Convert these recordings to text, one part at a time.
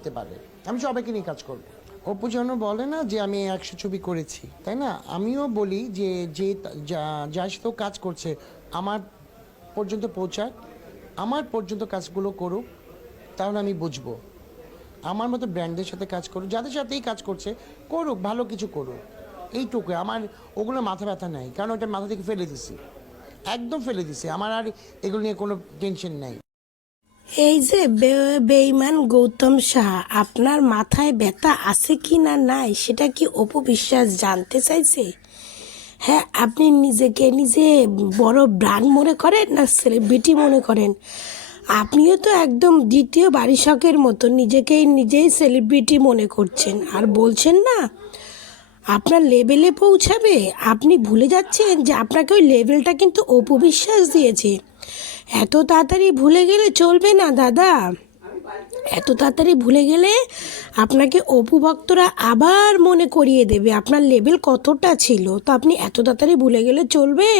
করতে পারে, আমি সবাইকে নিয়ে কাজ করব। অপু যেন বলে না যে আমি 100 ছবি করেছি, তাই না? আমিও বলি যে যে যার সাথেও কাজ করছে আমার পর্যন্ত পৌঁছাক, আমার পর্যন্ত কাজগুলো করুক, তাহলে আমি বুঝবো। আমার মতো ব্র্যান্ডের সাথে কাজ করুক, যাদের সাথেই কাজ করছে করুক, ভালো কিছু করুক, এইটুকু। আমার ওগুলো মাথা ব্যথা নাই, কারণ ওটা মাথা থেকে ফেলে দিছি, একদম ফেলে দিছি। আমার আর এগুলো নিয়ে কোনো টেনশন নাই। এই যে বেঈমান গৌতম সাহা, আপনার মাথায় ব্যথা আছে কি না নাই সেটা কি অপু বিশ্বাস জানতে চাইছে? হ্যাঁ, আপনি নিজেকে নিজে বড় ব্র্যান্ড মনে করেন না সেলিব্রিটি মনে করেন? আপনিও তো একদম দ্বিতীয় বারিশকের মতো নিজেকেই নিজেই সেলিব্রিটি মনে করছেন আর বলছেন না আপনার লেভেলে পৌঁছাবে। আপনি ভুলে যাচ্ছেন যে আপনাকে ওই লেভেলটা কিন্তু অপু বিশ্বাস দিয়েছে। এত তাড়াতাড়ি ভুলে গেলে চলবে না দাদা, এত তাড়াতাড়ি ভুলে গেলে আপনাকে অপু ভক্তরা আবার মনে করিয়ে দেবে আপনার লেভেল কতটা ছিল। তো আপনি এত তাড়াতাড়ি ভুলে গেলে চলবে?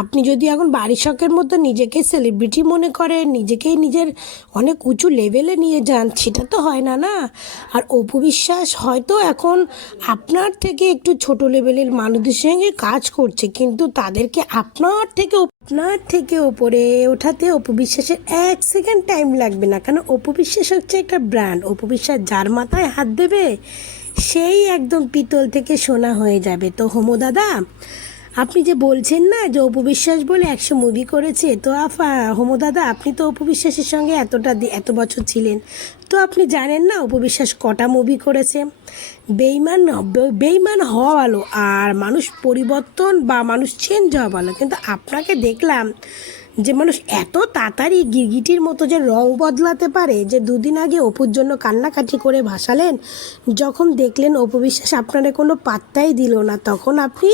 আপনি যদি এখন বারিশকের মতো নিজেকে সেলিব্রিটি মনে করেন, নিজেকেই নিজের অনেক উঁচু লেভেলে নিয়ে যান, সেটা তো হয় না না। আর অপু বিশ্বাস হয়তো এখন আপনার থেকে একটু ছোট লেভেলের মানুষদের সঙ্গে কাজ করছে, কিন্তু তাদেরকে আপনার থেকে ওপরে ওঠাতে অপু বিশ্বাসের 1 সেকেন্ড টাইম লাগবে না। কারণ অপু বিশ্বাস হচ্ছে একটা ব্র্যান্ড। অপু বিশ্বাস যার মাথায় হাত দেবে সেই একদম পিতল থেকে সোনা হয়ে যাবে। তো হোমো দাদা, আপনি যে বলছেন না যে অপু বিশ্বাস বলে 100 মুভি করেছে, তো হোমো দাদা, আপনি তো অপু বিশ্বাসের সঙ্গে এত বছর ছিলেন, তো আপনি জানেন না অপু বিশ্বাস কটা মুভি করেছে? বেইমান হওয়া ভালো, আর মানুষ পরিবর্তন বা মানুষ চেঞ্জ হওয়া ভালো, কিন্তু আপনাকে দেখলাম যে মানুষ এত তাড়াতাড়ি গিরগিটির মতো যে রং বদলাতে পারে, যে দুদিন আগে অপুর জন্য কান্নাকাটি করে ভাসালেন, যখন দেখলেন অপু বিশ্বাস আপনারে কোনো পাত্তাই দিল না, তখন আপনি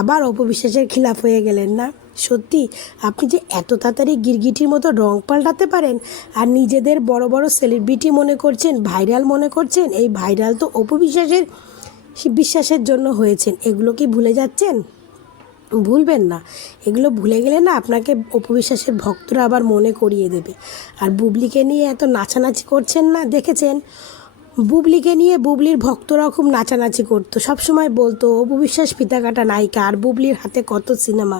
আবার অপু বিশ্বাসের খিলাফ হয়ে গেলেন না? সত্যি আপনি যে এত তাড়াতাড়ি গিরগিটির মতো রং পাল্টাতে পারেন আর নিজেদের বড় বড় সেলিব্রিটি মনে করছেন, ভাইরাল মনে করছেন, এই ভাইরাল তো অপু বিশ্বাসের জন্য হয়েছেন। এগুলো কি ভুলে যাচ্ছেন? ভুলবেন না। এগুলো ভুলে গেলে না আপনাকে অপু বিশ্বাসের ভক্তরা আবার মনে করিয়ে দেবে। আর বুবলিকে নিয়ে এত নাচানাচি করছেন না, দেখেছেন? বুবলিকে নিয়ে বুবলির ভক্তরাও খুব নাচানাচি করতো, সবসময় বলতো অপু বিশ্বাস ফিতাকাটা নায়িকা, আর বুবলির হাতে কত সিনেমা।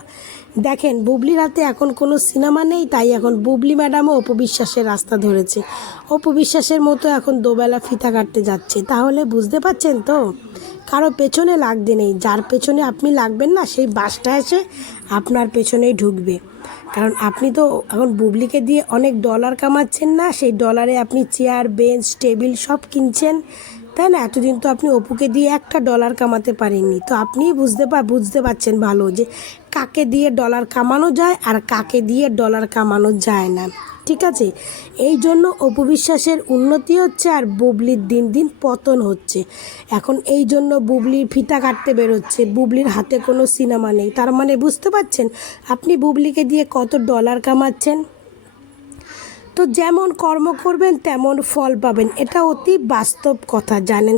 দেখেন, বুবলির হাতে এখন কোনো সিনেমা নেই, তাই এখন বুবলি ম্যাডামও অপু বিশ্বাসের রাস্তা ধরেছে। অপু বিশ্বাসের মতো এখন দোবেলা ফিতা কাটতে যাচ্ছে। তাহলে বুঝতে পারছেন তো, কারো পেছনে লাগতে নেই। যার পেছনে আপনি লাগবেন না, সেই বাসটা এসে আপনার পেছনেই ঢুকবে। কারণ আপনি তো এখন বুবলিকে দিয়ে অনেক ডলার কামাচ্ছেন না, সেই ডলারে আপনি চেয়ার, বেঞ্চ, টেবিল সব কিনছেন, তাই না? এতদিন তো আপনি অপুকে দিয়ে একটা ডলার কামাতে পারেননি। তো আপনিই বুঝতে পারছেন ভালো যে কাকে দিয়ে ডলার কামানো যায় আর কাকে দিয়ে ডলার কামানো যায় না। ঠিক আছে, এই জন্য অপু বিশ্বাসের উন্নতি হচ্ছে আর বুবলির দিন দিন পতন হচ্ছে। এখন এই জন্য বুবলির ফিতা কাটতে বেরোচ্ছে, বুবলির হাতে কোনো সিনেমা নেই। তার মানে বুঝতে পারছেন আপনি বুবলিকে দিয়ে কত ডলার কামাচ্ছেন। তো যেমন কর্ম করবেন তেমন ফল পাবেন, এটা অতি বাস্তব কথা, জানেন।